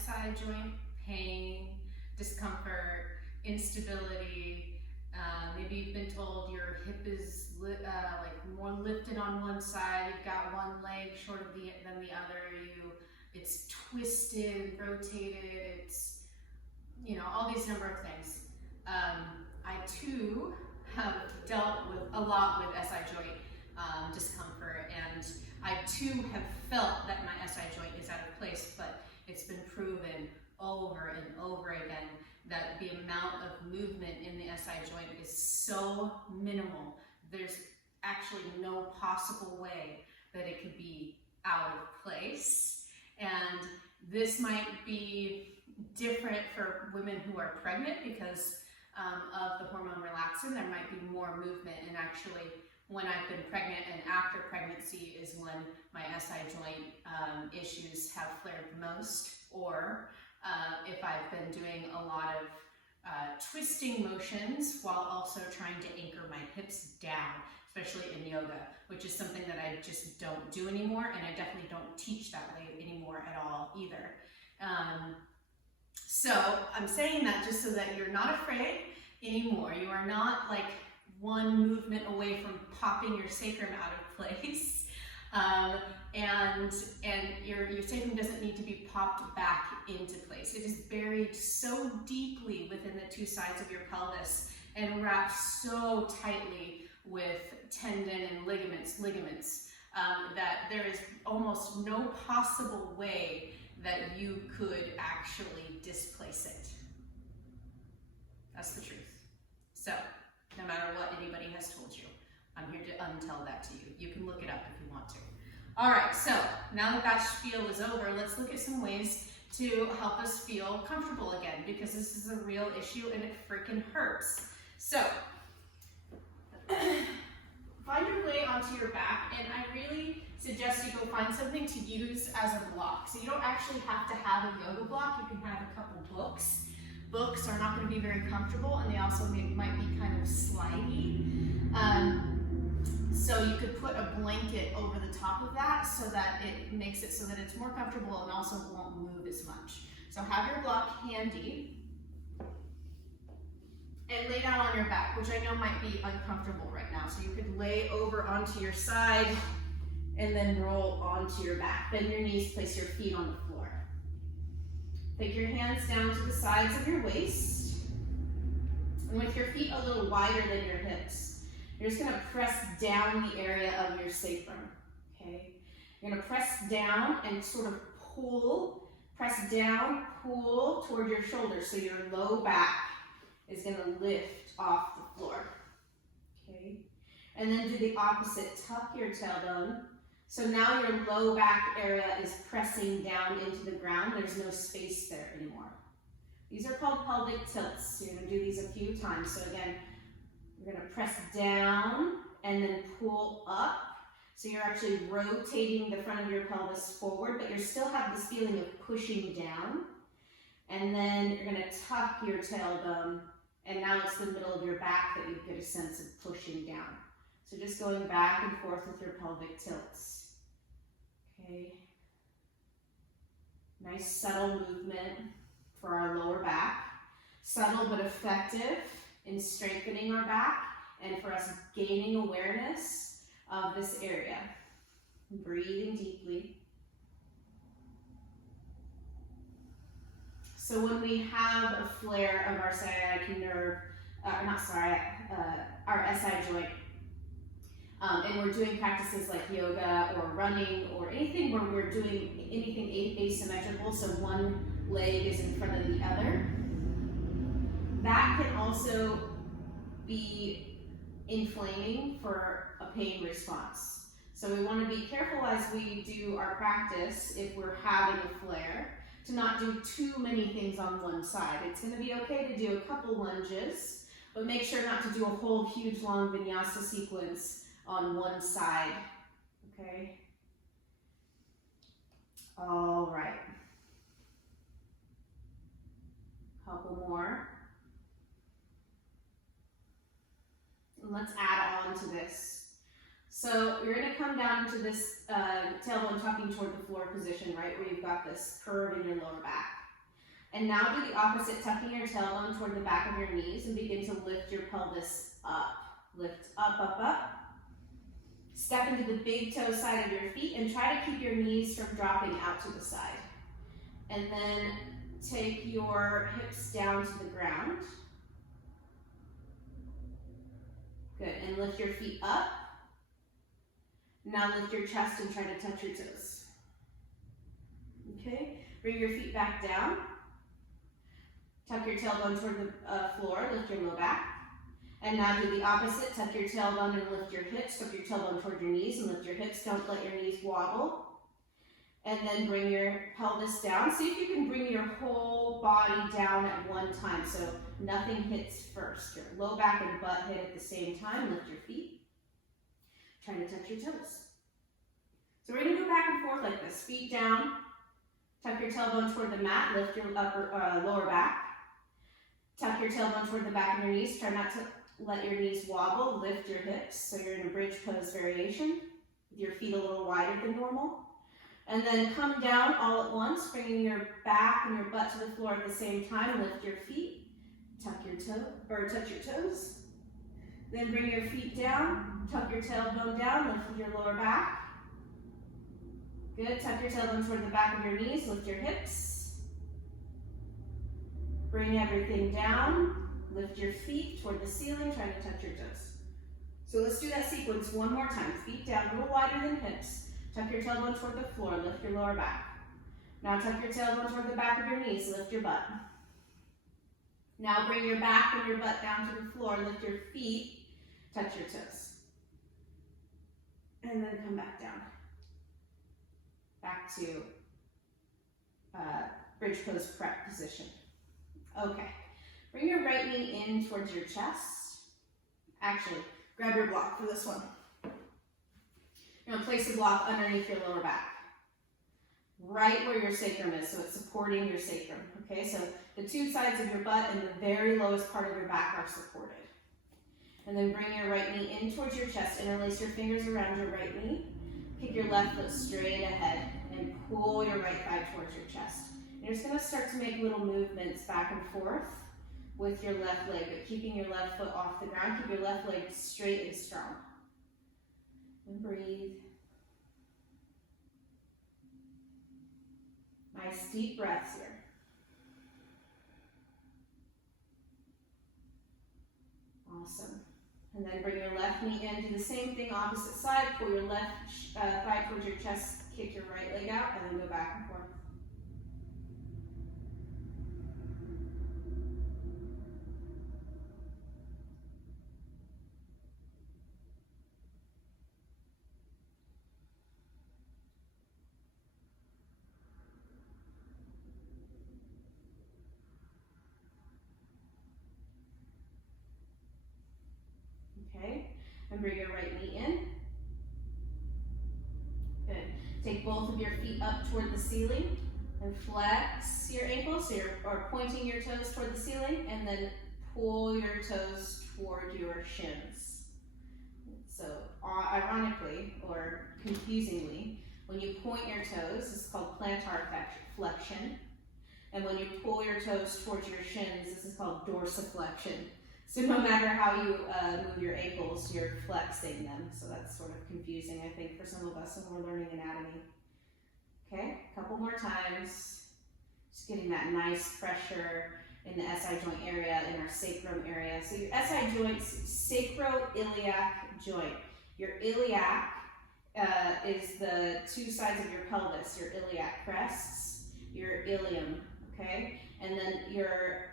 SI joint, pain, discomfort, instability. Maybe you've been told your hip is like more lifted on one side, you've got one leg shorter than the other, it's twisted, rotated, it's, you know, all these number of things. I too have dealt with a lot with SI joint discomfort, and I too have felt that my SI joint is out of place, but it's been proven over and over again that the amount of movement in the SI joint is so minimal. There's actually no possible way that it could be out of place. And this might be different for women who are pregnant because of the hormone relaxin. There might be more movement, and actually when I've been pregnant and after pregnancy is when my SI joint issues have flared the most, or if I've been doing a lot of twisting motions while also trying to anchor my hips down, especially in yoga, which is something that I just don't do anymore, and I definitely don't teach that way anymore at all either. So I'm saying that just so that you're not afraid anymore. You are not like one movement away from popping your sacrum out of place. And your sacrum doesn't need to be popped back into place. It is buried so deeply within the two sides of your pelvis and wrapped so tightly with tendon and ligaments, that there is almost no possible way that you could actually displace it. That's the truth. So, no matter what anybody has told you, I'm here to untell that to you. You can look it up if you want to. All right, so now that that spiel is over, let's look at some ways to help us feel comfortable again, because this is a real issue and it freaking hurts. So, find your way onto your back, and I really suggest you go find something to use as a block. So you don't actually have to have a yoga block, you can have a couple books. Books are not going to be very comfortable, and they also might be kind of slidey. So you could put a blanket over the top of that so that it makes it so that it's more comfortable and also won't move as much. So have your block handy and lay down on your back, which I know might be uncomfortable right now. So you could lay over onto your side and then roll onto your back. Bend your knees, place your feet on the floor. Take your hands down to the sides of your waist. And with your feet a little wider than your hips, you're just gonna press down the area of your sacrum, okay? You're gonna press down and sort of pull, press down, pull toward your shoulders, so your low back is gonna lift off the floor, okay? And then do the opposite, tuck your tailbone. So now your low back area is pressing down into the ground. There's no space there anymore. These are called pelvic tilts. So you're gonna do these a few times. So again, you're gonna press down and then pull up. So you're actually rotating the front of your pelvis forward, but you still have this feeling of pushing down. And then you're gonna tuck your tailbone, and now it's the middle of your back that you get a sense of pushing down. So just going back and forth with your pelvic tilts. Okay. Nice subtle movement for our lower back. Subtle but effective in strengthening our back and for us gaining awareness of this area. Breathing deeply. So when we have a flare of our sciatic nerve, our SI joint, and we're doing practices like yoga or running or anything where we're doing anything asymmetrical, so one leg is in front of the other, that can also be inflaming for a pain response. So we want to be careful as we do our practice, if we're having a flare, to not do too many things on one side. It's going to be okay to do a couple lunges, but make sure not to do a whole huge long vinyasa sequence on one side, okay? All right. Couple more. And let's add on to this. So you're gonna come down into this tailbone tucking toward the floor position, right, where you've got this curve in your lower back. And now do the opposite, tucking your tailbone toward the back of your knees and begin to lift your pelvis up. Lift up, up, up. Step into the big toe side of your feet and try to keep your knees from dropping out to the side. And then take your hips down to the ground. Good, and lift your feet up. Now lift your chest and try to touch your toes. Okay, bring your feet back down. Tuck your tailbone toward the floor, lift your low back. And now do the opposite, tuck your tailbone and lift your hips, tuck your tailbone toward your knees and lift your hips, don't let your knees wobble. And then bring your pelvis down. See if you can bring your whole body down at one time, so nothing hits first. Your low back and butt hit at the same time, lift your feet. Try to touch your toes. So we're gonna go back and forth like this, feet down, tuck your tailbone toward the mat, lift your lower back. Tuck your tailbone toward the back of your knees. Try not to let your knees wobble. Lift your hips so you're in a bridge pose variation with your feet a little wider than normal. And then come down all at once, bringing your back and your butt to the floor at the same time. Lift your feet. Tuck your toe or touch your toes. Then bring your feet down. Tuck your tailbone down. Lift your lower back. Good. Tuck your tailbone toward the back of your knees. Lift your hips. Bring everything down, lift your feet toward the ceiling, trying to touch your toes. So let's do that sequence one more time. Feet down, a little wider than hips. Tuck your tailbone toward the floor, lift your lower back. Now tuck your tailbone toward the back of your knees, lift your butt. Now bring your back and your butt down to the floor, lift your feet, touch your toes. And then come back down. Back to bridge pose prep position. Okay, bring your right knee in towards your chest. Actually, grab your block for this one. You're gonna place the block underneath your lower back, right where your sacrum is, so it's supporting your sacrum. Okay, so the two sides of your butt and the very lowest part of your back are supported. And then bring your right knee in towards your chest, interlace your fingers around your right knee, kick your left foot straight ahead, and pull your right thigh towards your chest. You're just going to start to make little movements back and forth with your left leg, but keeping your left foot off the ground. Keep your left leg straight and strong. And breathe. Nice deep breaths here. Awesome. And then bring your left knee in. Do the same thing, opposite side. Pull your left thigh towards your chest. Kick your right leg out, and then go back and forth. Okay, and bring your right knee in. Good. Take both of your feet up toward the ceiling and flex your ankles, so you're pointing your toes toward the ceiling, and then pull your toes toward your shins. So ironically, or confusingly, when you point your toes, this is called plantar flexion, and when you pull your toes towards your shins, this is called dorsiflexion. So no matter how you move your ankles, you're flexing them. So that's sort of confusing, I think, for some of us when we're learning anatomy. Okay, a couple more times. Just getting that nice pressure in the SI joint area, in our sacrum area. So your SI joints, sacroiliac joint. Your iliac is the two sides of your pelvis, your iliac crests, your ilium, okay? And then your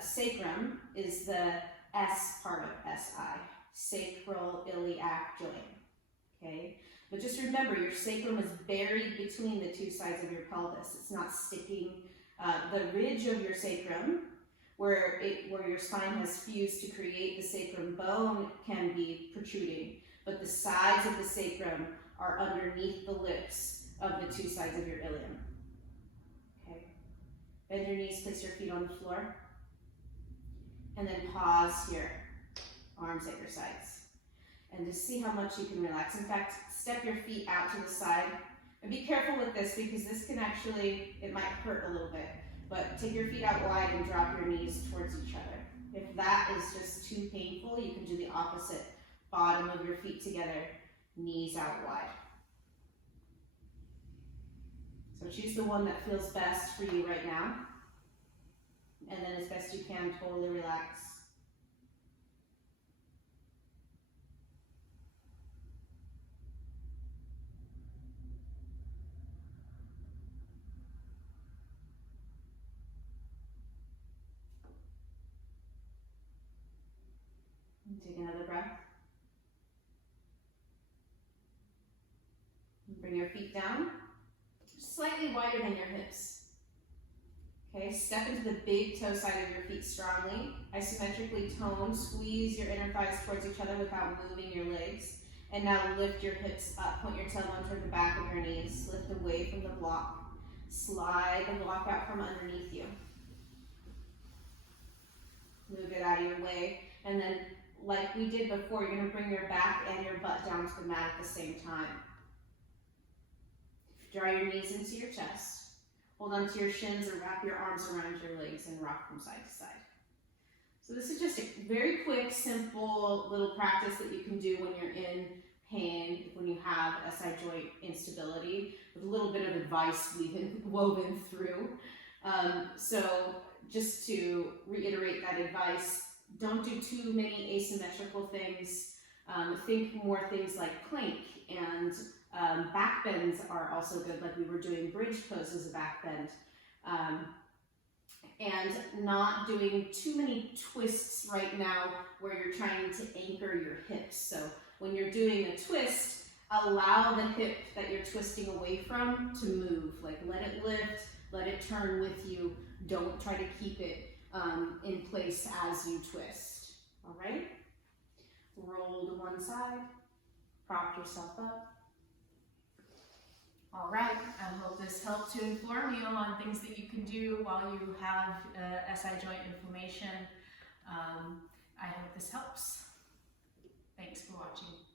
sacrum is the S part of SI, sacral iliac joint, okay? But just remember, your sacrum is buried between the two sides of your pelvis. It's not sticking. The ridge of your sacrum, where your spine has fused to create the sacrum bone, can be protruding, but the sides of the sacrum are underneath the lips of the two sides of your ilium. Okay. Bend your knees, place your feet on the floor. And then pause here, arms at your sides. And just see how much you can relax. In fact, step your feet out to the side. And be careful with this, because this can actually, it might hurt a little bit. but take your feet out wide and drop your knees towards each other. If that is just too painful, you can do the opposite. Bottom of your feet together, knees out wide. So choose the one that feels best for you right now. And then as best you can, totally relax. And take another breath. And bring your feet down, slightly wider than your hips. Okay, step into the big toe side of your feet strongly. Isometrically tone, squeeze your inner thighs towards each other without moving your legs. And now lift your hips up, point your tailbone toward the back of your knees. Lift away from the block. Slide the block out from underneath you. Move it out of your way. And then, like we did before, you're going to bring your back and your butt down to the mat at the same time. Draw your knees into your chest. Hold onto your shins or wrap your arms around your legs and rock from side to side. So this is just a very quick, simple little practice that you can do when you're in pain, when you have SI joint instability, with a little bit of advice woven through. So just to reiterate that advice, don't do too many asymmetrical things. Think more things like plank, and back bends are also good, like we were doing bridge pose as a back bend. And not doing too many twists right now where you're trying to anchor your hips. So when you're doing a twist, allow the hip that you're twisting away from to move. Like let it lift, let it turn with you. Don't try to keep it in place as you twist. All right? Roll to one side, prop yourself up. All right, I hope this helped to inform you on things that you can do while you have SI joint inflammation. I hope this helps. Thanks for watching.